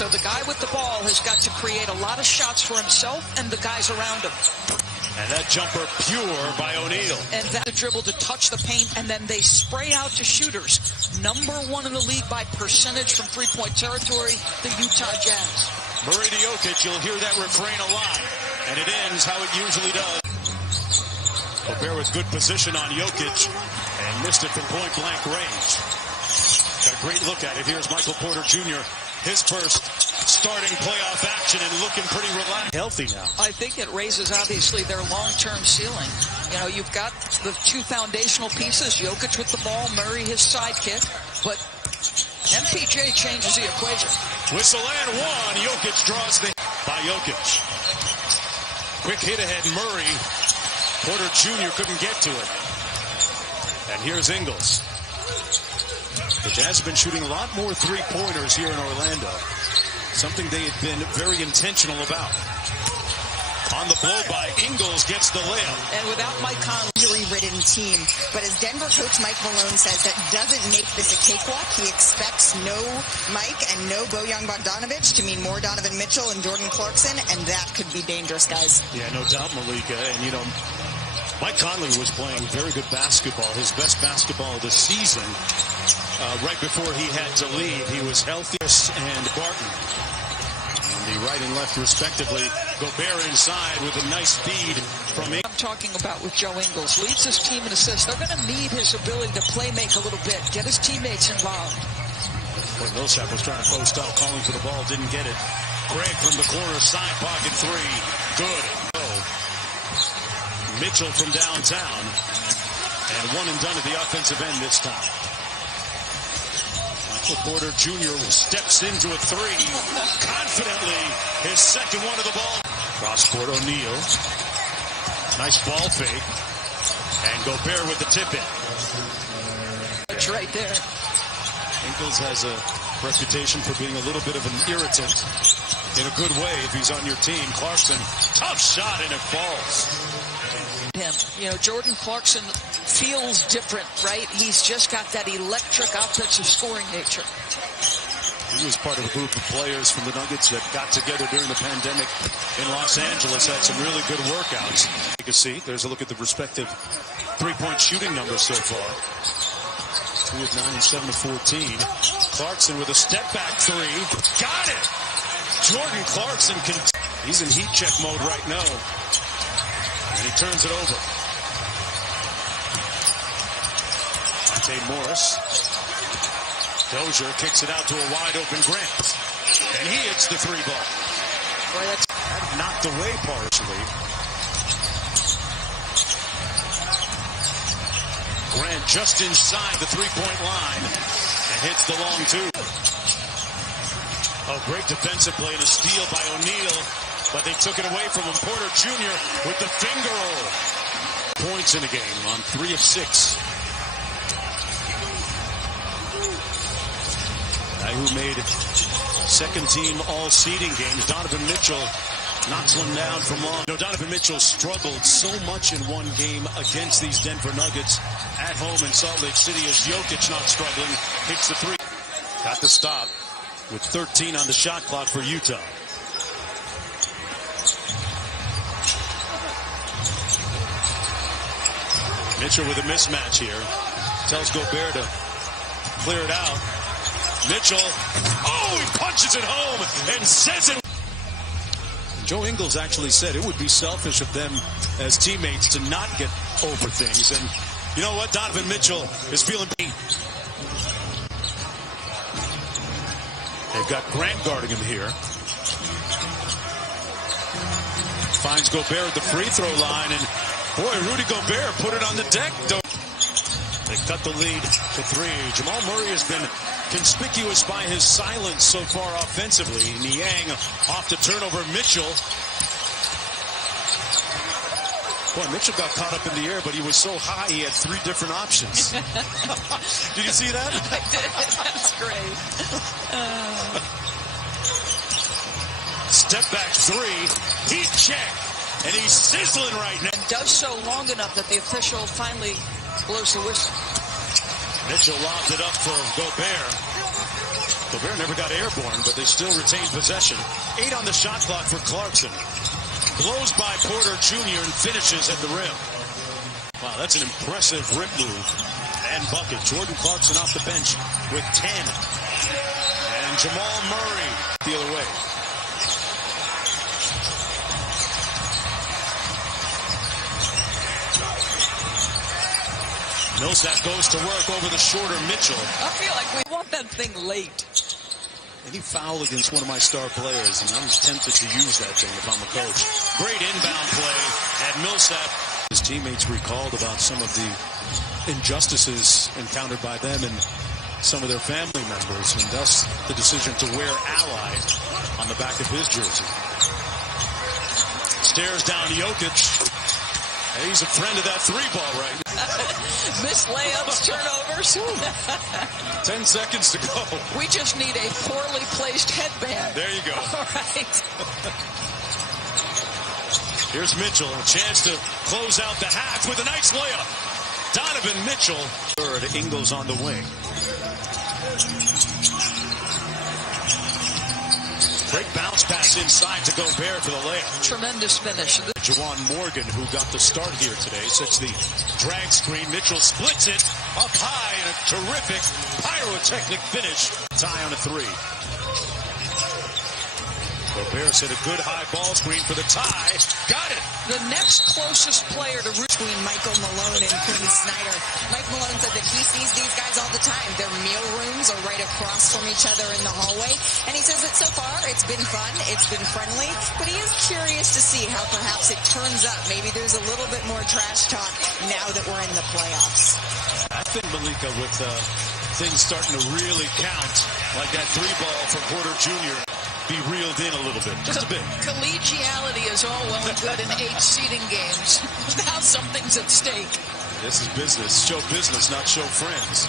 So the guy with the ball has got to create a lot of shots for himself and the guys around him. And that jumper pure by O'Neal. And that dribble to touch the paint, and then they spray out to shooters. #1 in the league by percentage from three-point territory, the Utah Jazz. Murray to Jokic, you'll hear that refrain a lot. And it ends how it usually does. Gobert with good position on Jokic and missed it from point-blank range. Got a great look at it. Here's Michael Porter Jr., his first starting playoff action and looking pretty relaxed. Healthy now. I think it raises, obviously, their long-term ceiling. You know, you've got the two foundational pieces, Jokic with the ball, Murray his sidekick, but MPJ changes the equation. Whistle and one. Jokic draws the by Jokic. Quick hit ahead, Murray. Porter Jr. couldn't get to it. And here's Ingles. The Jazz have been shooting a lot more three-pointers here in Orlando. Something they had been very intentional about. On the blow by Ingles gets the layup. And without Mike Conley, injury-ridden team. But as Denver coach Mike Malone says, that doesn't make this a cakewalk. He expects no Mike and no Bojan Bogdanovic to mean more Donovan Mitchell and Jordan Clarkson, and that could be dangerous, guys. Yeah, no doubt, Malika. And, you know, Mike Conley was playing very good basketball, his best basketball of the season. Right before he had to leave, he was healthy. And Barton, on the right and left respectively. Gobert inside with a nice feed from Ingles. I'm talking about with Joe Ingles, leads his team in assists. They're going to need his ability to play make a little bit, get his teammates involved. Well, Millsap was trying to post out, calling for the ball, didn't get it. Craig from the corner, side pocket three, good. Mitchell from downtown, and one and done at the offensive end this time. Michael Porter Jr. steps into a three, confidently, his second one of the ball. Cross court, O'Neal. Nice ball fake, and Gobert with the tip-in. It's right there. Ingles has a reputation for being a little bit of an irritant in a good way if he's on your team. Clarkson, tough shot, and it falls. Him. You know, Jordan Clarkson feels different, right? He's just got that electric offensive scoring nature. He was part of a group of players from the Nuggets that got together during the pandemic in Los Angeles, had some really good workouts. You can see, there's a look at the respective three-point shooting numbers so far. 2 of 9 and 7 of 14. Clarkson with a step-back three. Got it! Jordan Clarkson, he's in heat check mode right now. And he turns it over. Monte Morris. Dozier kicks it out to a wide-open Grant. And he hits the three ball. Boy, that's that knocked away partially. Grant just inside the three-point line and hits the long two. Oh, great defensive play and a steal by O'Neal, but they took it away from him. Porter Jr. with the finger roll. Points in the game on 3 of 6. Guy who made second team all-seeding games, Donovan Mitchell, knocks one down from long. No, Donovan Mitchell struggled so much in one game against these Denver Nuggets at home in Salt Lake City as Jokic not struggling, hits the three. Got the stop with 13 on the shot clock for Utah. Mitchell with a mismatch here. Tells Gobert to clear it out. Mitchell, oh, he punches it home and says it. Joe Ingles actually said it would be selfish of them as teammates to not get over things. And you know what? Donovan Mitchell is feeling beat. They've got Grant guarding him here. Finds Gobert at the free throw line, and boy, Rudy Gobert put it on the deck. They cut the lead to 3. Jamal Murray has been conspicuous by his silence so far offensively. Niang off the turnover. Mitchell. Boy, Mitchell got caught up in the air, but he was so high he had 3 different options. Did you see that? I did. That's great. Step back 3. Heat check. And he's sizzling right now. And does so long enough that the official finally blows the whistle. Mitchell lobbed it up for Gobert. Gobert never got airborne, but they still retained possession. 8 on the shot clock for Clarkson. Blows by Porter Jr. and finishes at the rim. Wow, that's an impressive rim move and bucket. Jordan Clarkson off the bench with 10. And Jamal Murray the other way. Millsap goes to work over the shorter Mitchell. I feel like we want that thing late. Any foul against one of my star players, and I'm tempted to use that thing if I'm a coach. Great inbound play at Millsap. His teammates recalled about some of the injustices encountered by them and some of their family members, and thus the decision to wear ally on the back of his jersey. Stares down Jokic. Hey, he's a friend of that three ball, right? Missed layups, turnovers. 10 seconds to go. We just need a poorly placed headband. There you go. All right. Here's Mitchell, a chance to close out the half with a nice layup. Donovan Mitchell. Third, Ingles on the wing. Great bounce pass inside to Gobert for the layup. Tremendous finish. Juwan Morgan, who got the start here today, sets the drag screen. Mitchell splits it up high in a terrific pyrotechnic finish. Tie on a 3. Gobert's hit a good high ball screen for the tie. Got it. The next closest player to Between Michael Malone and Quinn Snyder. Mike Malone said that he sees these guys all the time. Their meal rooms are right across from each other in the hallway. And he says that so far it's been fun, it's been friendly, but he is curious to see how perhaps it turns up. Maybe there's a little bit more trash talk now that we're in the playoffs. I think Malika, with things starting to really count, like that 3 ball for Porter Jr., be reeled in a little bit, just a bit. Collegiality is all well and good in 8 seeding games. Now something's at stake. This is business. Show business, not show friends.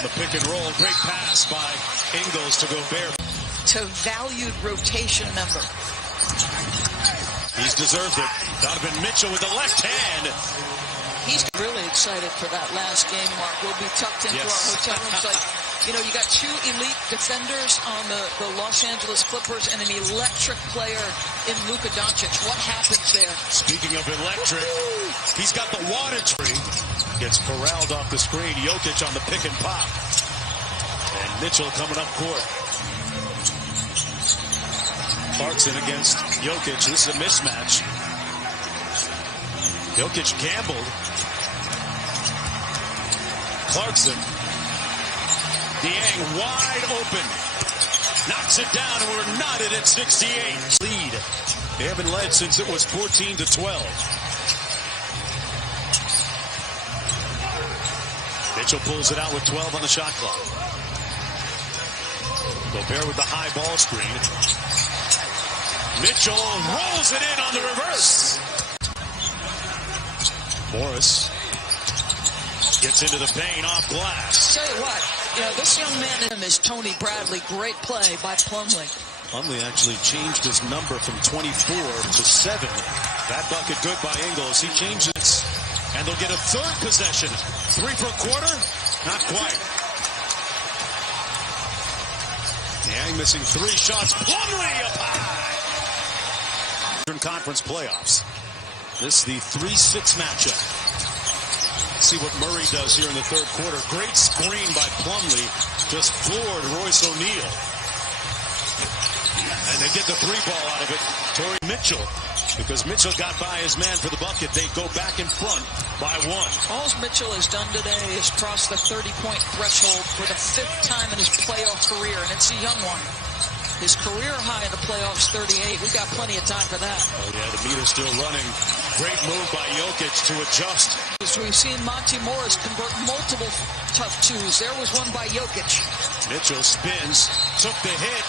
On the pick and roll, great pass by Ingles to Gobert. To valued rotation member. He's deserved it. Donovan Mitchell with the left hand. He's really excited for that last game, Mark. We'll be tucked into our hotel rooms. Like, you know, you got 2 elite defenders on the Los Angeles Clippers and an electric player in Luka Doncic. What happens there? Speaking of electric, he's got the water tree. Gets corralled off the screen. Jokic on the pick and pop. And Mitchell coming up court. Clarkson against Jokic. This is a mismatch. Jokic gambled. Clarkson. Niang wide open. Knocks it down, and we're knotted at 68. Lead. They haven't led since it was 14-12. Mitchell pulls it out with 12 on the shot clock. Gobert with the high ball screen. Mitchell rolls it in on the reverse. Morris gets into the paint off glass. Tell you what, you know, this young man is Tony Bradley. Great play by Plumlee. Plumlee actually changed his number from 24 to 7. That bucket good by Ingles. He changes it, and they'll get a third possession. 3 for a quarter? Not quite. Niang missing 3 shots. Plumlee up high. Conference playoffs. This is the 3-6 matchup. See what Murray does here in the third quarter. Great screen by Plumlee. Just floored Royce O'Neal. And they get the 3 ball out of it. Torrey Mitchell. Because Mitchell got by his man for the bucket. They go back in front by 1. All Mitchell has done today is cross the 30-point threshold for the 5th time in his playoff career, and it's a young one. His career high in the playoffs, 38. We've got plenty of time for that. Oh, yeah, the meter's still running. Great move by Jokic to adjust. As we've seen Monty Morris convert multiple tough 2s. There was one by Jokic. Mitchell spins, took the hit,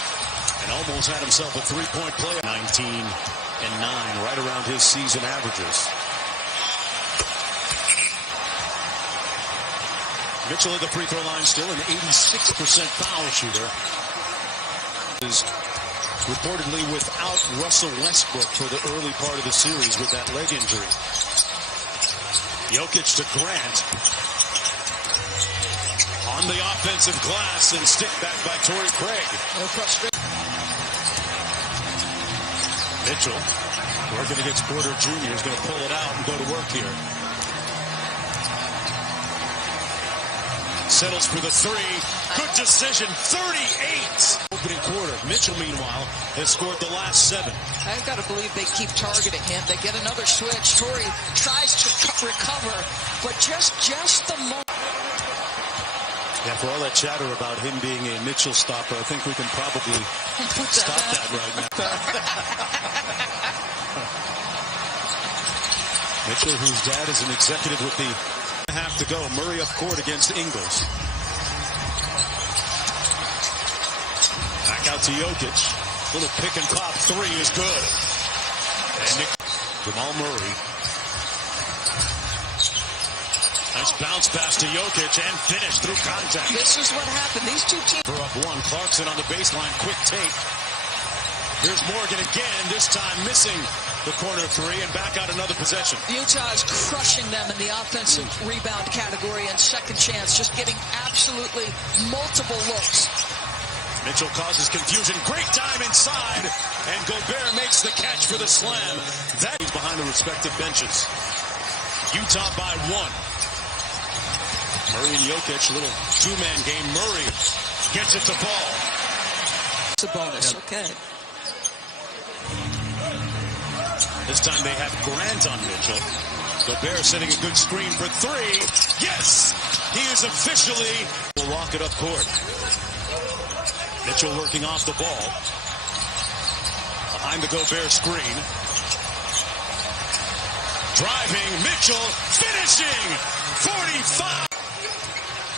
and almost had himself a 3-point play. 19 and 9, right around his season averages. Mitchell at the free throw line, still an 86% foul shooter. Is reportedly without Russell Westbrook for the early part of the series with that leg injury. Jokic to Grant. On on the offensive glass and stick back by Torrey Craig. No frustration. Mitchell working against Porter Jr. is going to pull it out and go to work here. Settles for the three. Good decision. 38. Opening quarter. Mitchell, meanwhile, has scored the last 7. I've got to believe they keep targeting him. They get another switch. Torrey tries to recover, but just the moment. Yeah, for all that chatter about him being a Mitchell stopper, I think we can probably stop that right now. Mitchell, whose dad is an executive with the half to go. Murray up court against Ingles. Back out to Jokic. Little pick and pop three is good. And Jamal Murray. Nice bounce pass to Jokic and finish through contact. This is what happened. These two teams. For up one. Clarkson on the baseline. Quick take. Here's Morgan again. This time missing the corner three and back out another possession. Utah is crushing them in the offensive rebound category and second chance. Just getting absolutely multiple looks. Mitchell causes confusion. Great time inside. And Gobert makes the catch for the slam. That is behind the respective benches. Utah by 1. Murray and Jokic, little two-man game. Murray gets it to ball. It's a bonus, okay. This time they have Grant on Mitchell. Gobert setting a good screen for three. Yes! He is officially will walk it up court. Mitchell working off the ball. Behind the Gobert screen. Driving, Mitchell finishing! 45!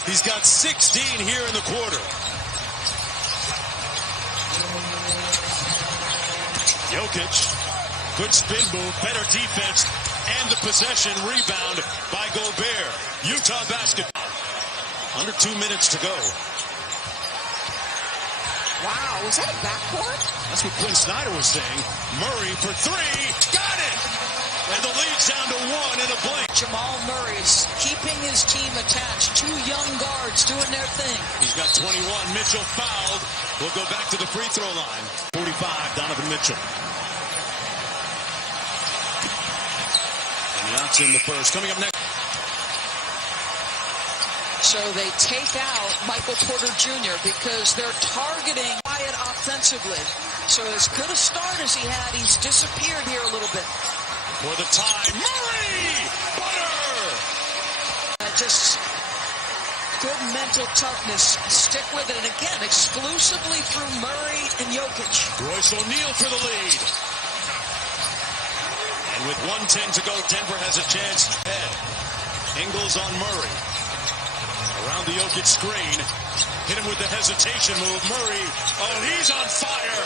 He's got 16 here in the quarter. Jokic, good spin move, better defense, and the possession rebound by Gobert. Utah basketball. Under 2 minutes to go. Wow, was that a backcourt? That's what Quinn Snyder was saying. Murray for three, got it! And the lead's down to 1 in a blink. Jamal Murray's keeping his team attached. 2 young guards doing their thing. He's got 21. Mitchell fouled. We'll go back to the free throw line. 45, Donovan Mitchell. And Yachts in the first. Coming up next. So they take out Michael Porter Jr. because they're targeting Wyatt offensively. So as good a start as he had, he's disappeared here a little bit. For the tie, Murray! Butter! Just good mental toughness. Stick with it. And again, exclusively through Murray and Jokic. Royce O'Neal for the lead. And with 1:10 to go, Denver has a chance ahead. Ingles on Murray. Around the Jokic screen. Hit him with the hesitation move. Murray, oh, he's on fire!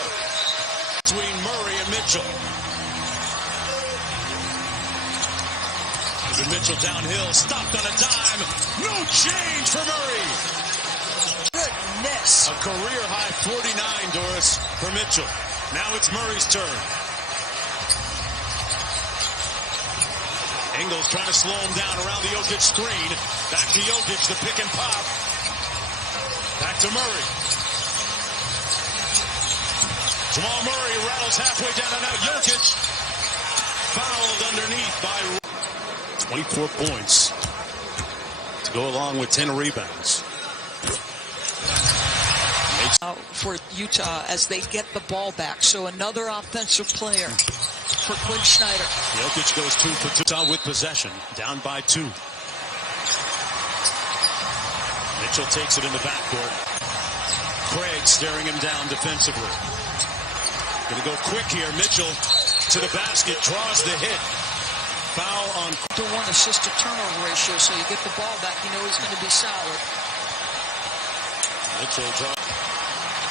Between Murray and Mitchell. And Mitchell downhill, stopped on a dime. No change for Murray. Goodness. A career high 49, Doris, for Mitchell. Now it's Murray's turn. Ingles trying to slow him down around the Jokic screen. Back to Jokic, the pick and pop. Back to Murray. Jamal Murray rattles halfway down and out. Jokic fouled underneath by 24 points to go along with 10 rebounds. For Utah as they get the ball back. So another offensive player for Quinn Snyder. Jokic goes 2 for 2. Utah with possession, down by 2. Mitchell takes it in the backcourt. Craig staring him down defensively. Going to go quick here. Mitchell to the basket, draws the hit. Foul on to 1 assist to turnover ratio, so you get the ball back, you know he's going to be solid.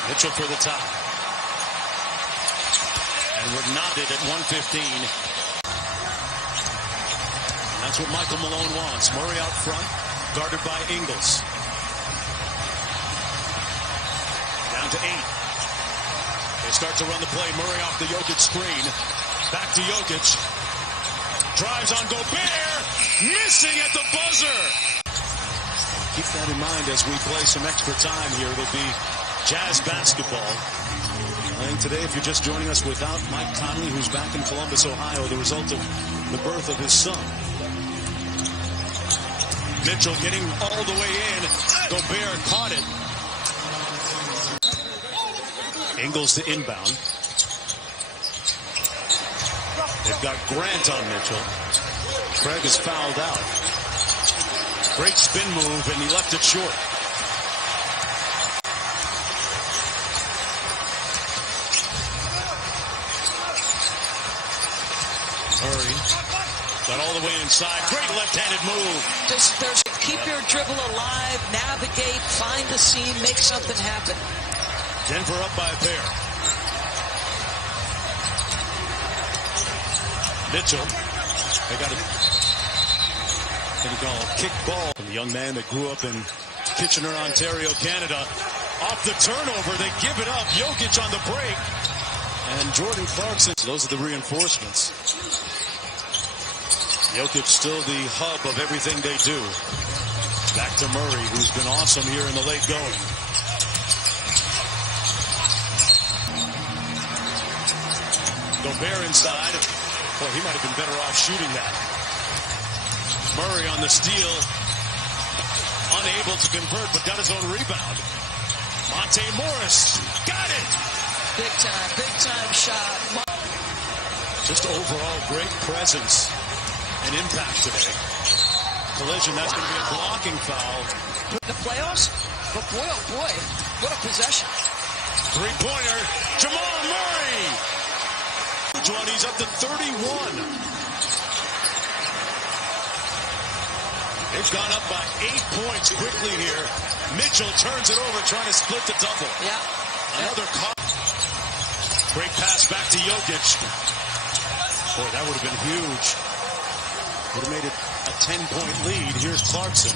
Mitchell for the top. And we're knotted at 1:15. That's what Michael Malone wants. Murray out front, guarded by Ingles. Down to 8. They start to run the play. Murray off the Jokic screen. Back to Jokic. Drives on Gobert. Missing at the buzzer. keep that in mind as we play some extra time here. It'll be Jazz basketball. Playing today, if you're just joining us, without Mike Conley, who's back in Columbus, Ohio, the result of the birth of his son. Mitchell getting all the way in. Gobert caught it. Ingles to inbound. They've got Grant on Mitchell. Craig is fouled out. Great spin move, and he left it short. Murray got all the way inside. Great left-handed move. Keep your dribble alive, navigate, find the seam, make something happen. Denver up by a pair. Mitchell. They got a kick ball. And the young man that grew up in Kitchener, Ontario, Canada. Off the turnover, they give it up. Jokic on the break. And Jordan Clarkson. Those are the reinforcements. Jokic still the hub of everything they do. Back to Murray, who's been awesome here in the late going. Gobert inside. Boy, he might have been better off shooting that. Murray on the steal. Unable to convert, but got his own rebound. Monte Morris got it. Big time shot. Just overall great presence and impact today. Collision, that's going to be a blocking foul. The playoffs? But boy, oh boy, what a possession. Three-pointer, Jamal Murray. He's up to 31. They've gone up by 8 points quickly here. Mitchell turns it over, trying to split the double. Yeah. Another call. Great pass back to Jokic. Boy, that would have been huge. Would have made it a 10-point lead. Here's Clarkson.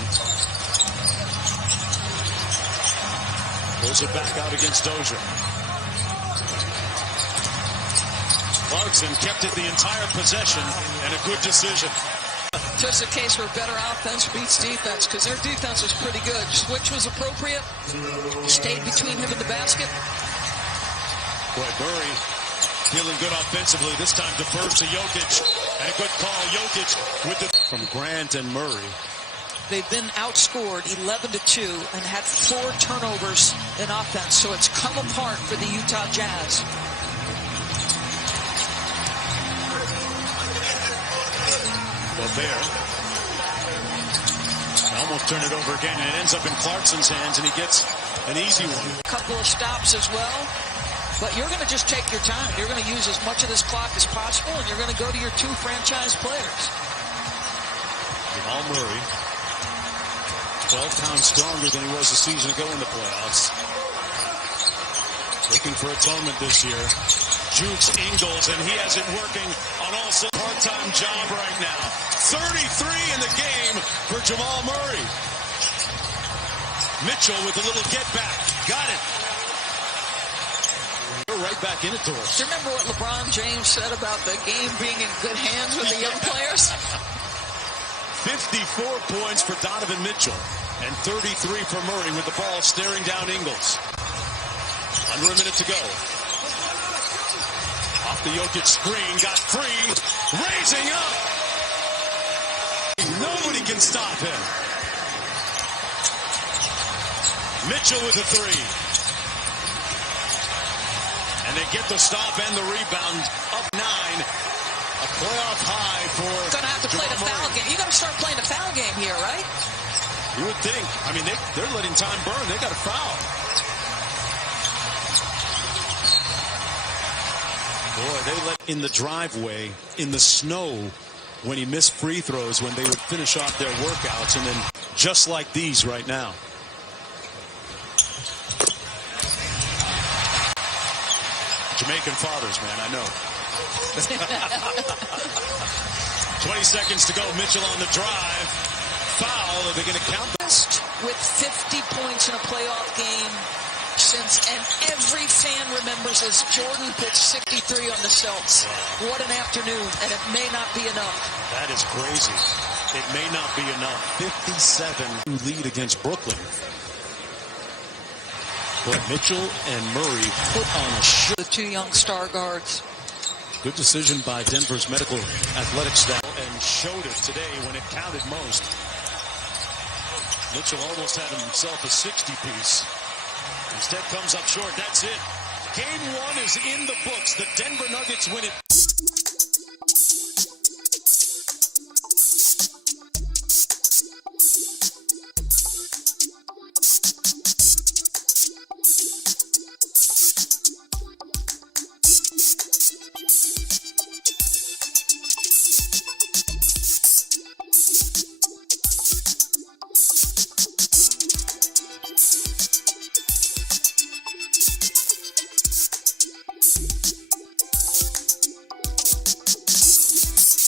Pulls it back out against Dozier. Clarkson kept it the entire possession, and a good decision. Just a case where better offense beats defense, because their defense was pretty good. Switch was appropriate. Stayed between him and the basket. Boy, Murray feeling good offensively. This time defers to Jokic. And a good call. Jokic with the from Grant and Murray. They've been outscored 11-2 and had 4 turnovers in offense. So it's come apart for the Utah Jazz. Gobert. Almost turned it over again, and it ends up in Clarkson's hands, and he gets an easy one. A couple of stops as well. But you're going to just take your time. You're going to use as much of this clock as possible, and you're going to go to your 2 franchise players. Jamal Murray, 12 pounds stronger than he was a season ago in the playoffs. Looking for atonement this year. Jukes Ingles, and he has it working on all part-time job right now. 33 in the game for Jamal Murray. Mitchell with a little get back. Got it. We're right back in it to us. Do you remember what LeBron James said about the game being in good hands with the young players? 54 points for Donovan Mitchell and 33 for Murray with the ball staring down Ingles. Under a minute to go. Off the Jokic screen, got free, raising up. Nobody can stop him. Mitchell with a 3. And they get the stop and the rebound, up 9. A playoff high for Gonna have to play the foul game. You gotta start playing the foul game here, right? You would think. I mean, they're letting time burn. They got a foul. Boy, they let in the driveway, in the snow, when he missed free throws, when they would finish off their workouts, and then just like these right now. Jamaican fathers, man, I know. 20 seconds to go. Mitchell on the drive. Foul. Are they going to count this? With 50 points in a playoff game since, and every fan remembers as Jordan pitched 63 on the Celtics. What an afternoon, and it may not be enough. That is crazy. it may not be enough. 57 lead against Brooklyn. But Mitchell and Murray put on a show. The two young star guards. Good decision by Denver's medical athletics staff and showed it today when it counted most. Mitchell almost had himself a 60-piece. Instead comes up short. That's it. Game 1 is in the books. The Denver Nuggets win it.